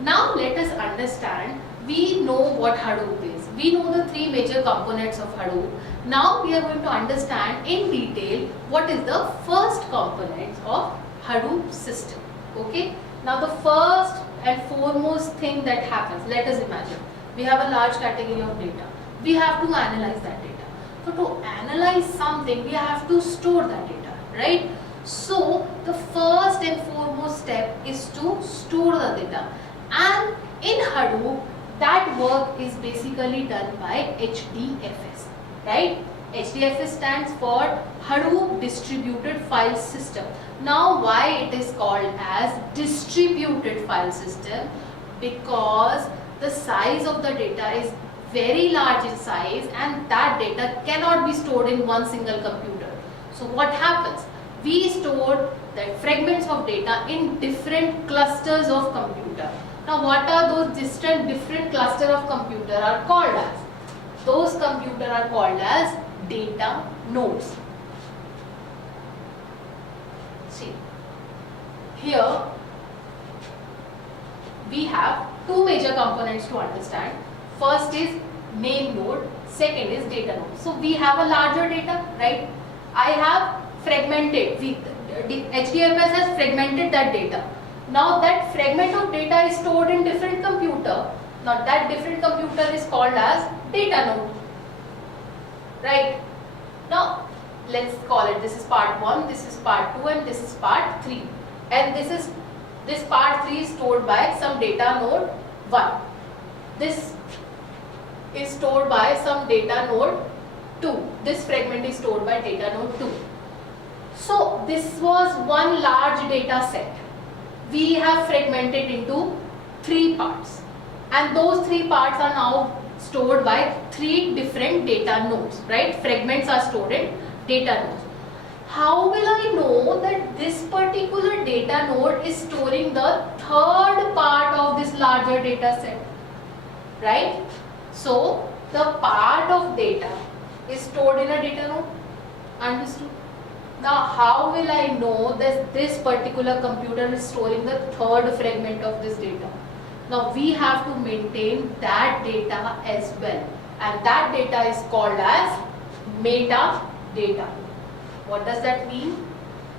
Now let us understand, we know what Hadoop is. We know the three major components of Hadoop. Now we are going to understand in detail what is the first component of Hadoop system. Okay. Now the first and foremost thing that happens, let us imagine, we have a large category of data. We have to analyze that data. So to analyze something, we have to store that data, right? So the first and foremost step is to store the data. And in Hadoop, that work is basically done by HDFS, right? HDFS stands for Hadoop Distributed File System. Now why it is called as distributed file system? Because the size of the data is very large in size and that data cannot be stored in one single computer. So what happens? We store the fragments of data in different clusters of computer. Now what are those different clusters of computer are called as? Those computers are called as data nodes. See, here we have two major components to understand. First is name node, second is data node. So we have a larger data, right? I have fragmented, HDFS has fragmented that data. Now that fragment of data is stored in different computer. Now that different computer is called as data node, right? Now let's call it, this is part 1, this is part 2 and this is part 3. And this part 3 is stored by some data node 1. This is stored by some data node 2. This fragment is stored by data node 2. So this was one large data set. We have fragmented into 3 parts. And those 3 parts are now stored by 3 different data nodes, right? Fragments are stored in data nodes. How will I know that this particular data node is storing the third part of this larger data set, right? So the part of data is stored in a data node. Understood? Now how will I know that this particular computer is storing the third fragment of this data? Now we have to maintain that data as well, and that data is called as metadata. What does that mean?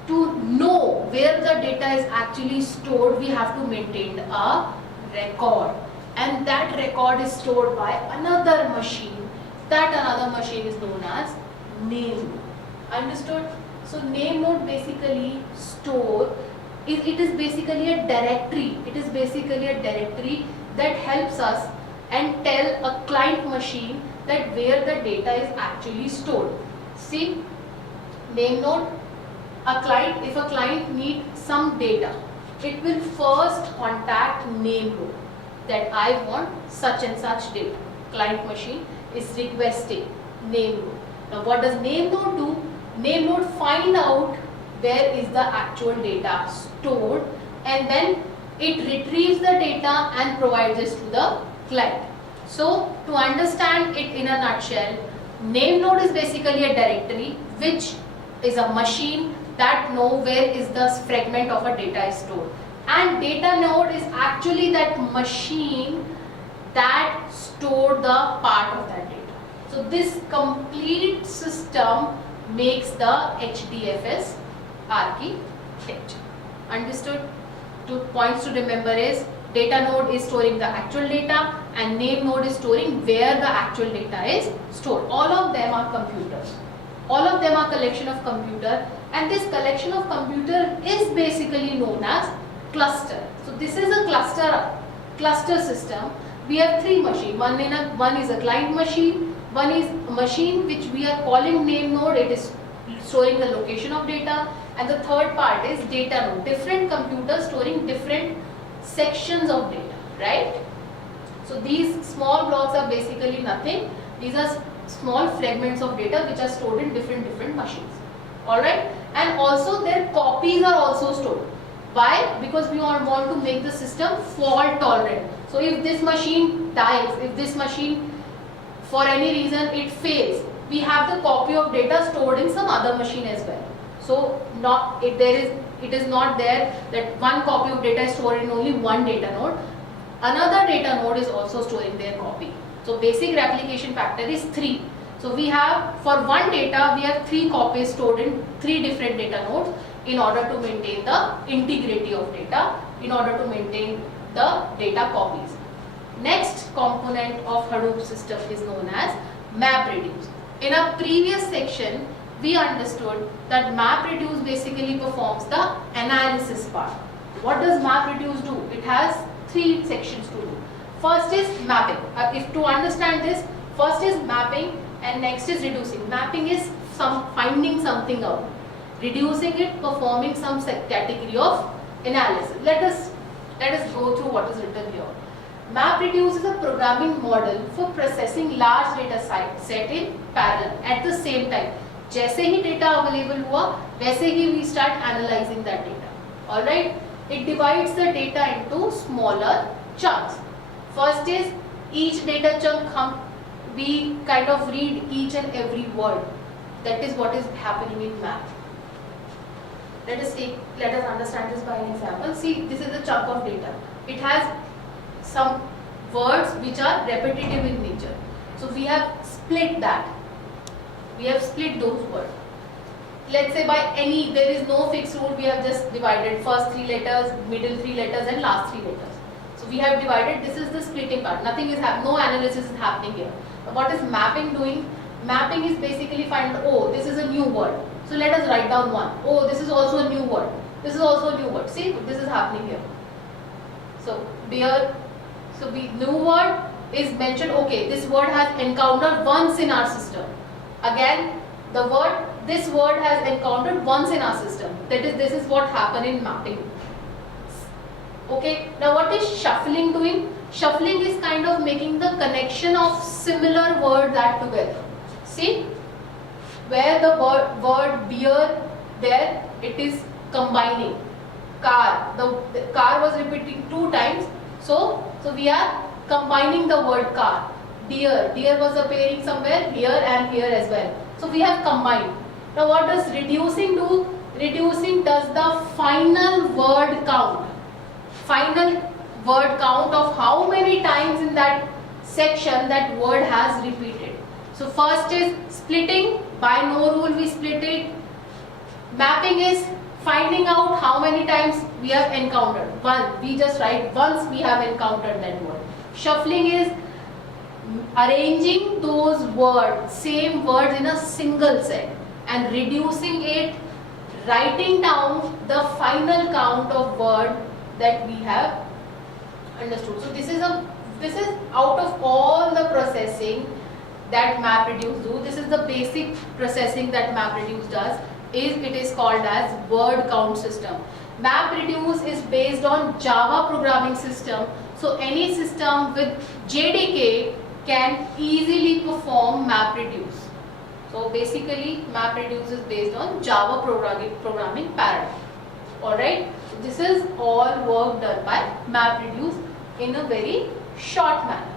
To know where the data is actually stored, we have to maintain a record, and that record is stored by another machine. That another machine is known as name node. Understood? So name node basically store, it is basically a directory. It is basically a directory that helps us and tell a client machine that where the data is actually stored. See, name node, if a client needs some data, it will first contact name node that I want such and such data. Client machine is requesting name node. Now what does name node do? Name node find out where is the actual data stored, and then it retrieves the data and provides this to the client. So to understand it in a nutshell, name node is basically a directory which is a machine that knows where is the fragment of a data is stored, and data node is actually that machine that stored the part of that data. So this complete system makes the HDFS architecture. Understood? 2 points to remember is data node is storing the actual data and name node is storing where the actual data is stored. All of them are computers. All of them are collection of computer, and this collection of computer is basically known as cluster. So this is a cluster system. We have 3 machines. One is a client machine. One is a machine which we are calling name node, it is storing the location of data, and the third part is data node, different computers storing different sections of data, right? So these small blocks are basically nothing, these are small fragments of data which are stored in different machines, alright? And also their copies are also stored. Why? Because we want to make the system fault tolerant. So if this machine dies, if this machine for any reason it fails, we have the copy of data stored in some other machine as well. So it is not there that one copy of data is stored in only one data node. Another data node is also storing their copy. So basic replication factor is 3. So we have, for one data, we have 3 copies stored in 3 different data nodes in order to maintain the integrity of data, in order to maintain the data copies. Next component of Hadoop system is known as MapReduce. In a previous section, we understood that MapReduce basically performs the analysis part. What does MapReduce do? It has 3 sections to do. First is mapping. If to understand this, first is mapping and next is reducing. Mapping is finding something out. Reducing it, performing some category of analysis. Let us go through what is written here. MapReduce is a programming model for processing large data set in parallel at the same time. जैसे ही data available हुआ, वैसे ही we start analyzing that data. All right. It divides the data into smaller chunks. First is each data chunk we kind of read each and every word. That is what is happening in map. Let us understand this by an example. See, this is a chunk of data. It has some words which are repetitive in nature. So we have split that. We have split those words. Let's say by any, there is no fixed rule, we have just divided first 3 letters, middle 3 letters and last 3 letters. So we have divided, this is the splitting part, nothing is no analysis is happening here. But what is mapping doing? Mapping is basically find, oh, this is a new word. So let us write down one. Oh, this is also a new word. This is also a new word. See, this is happening here. So here, new word is mentioned, okay, this word has encountered once in our system. Again, this word has encountered once in our system. That is, this is what happened in mapping. Okay, now what is shuffling doing? Shuffling is kind of making the connection of similar words add together. See, where the word beer, there it is combining. Car, the car was repeating 2 times, so we are combining the word car. Deer was appearing somewhere here and here as well. So we have combined. Now what does reducing do? Reducing does the final word count. Final word count of how many times in that section that word has repeated. So first is splitting. By no rule we split it. Mapping is finding out how many times we have encountered. One, we just write once we have encountered that word. Shuffling is arranging those words, same words in a single set, and reducing it, writing down the final count of word that we have understood. So this is out of all the processing that MapReduce do. This is the basic processing that MapReduce does. It is called as word count system. MapReduce is based on Java programming system. So any system with JDK can easily perform MapReduce. So basically MapReduce is based on Java programming paradigm. Alright, this is all work done by MapReduce in a very short manner.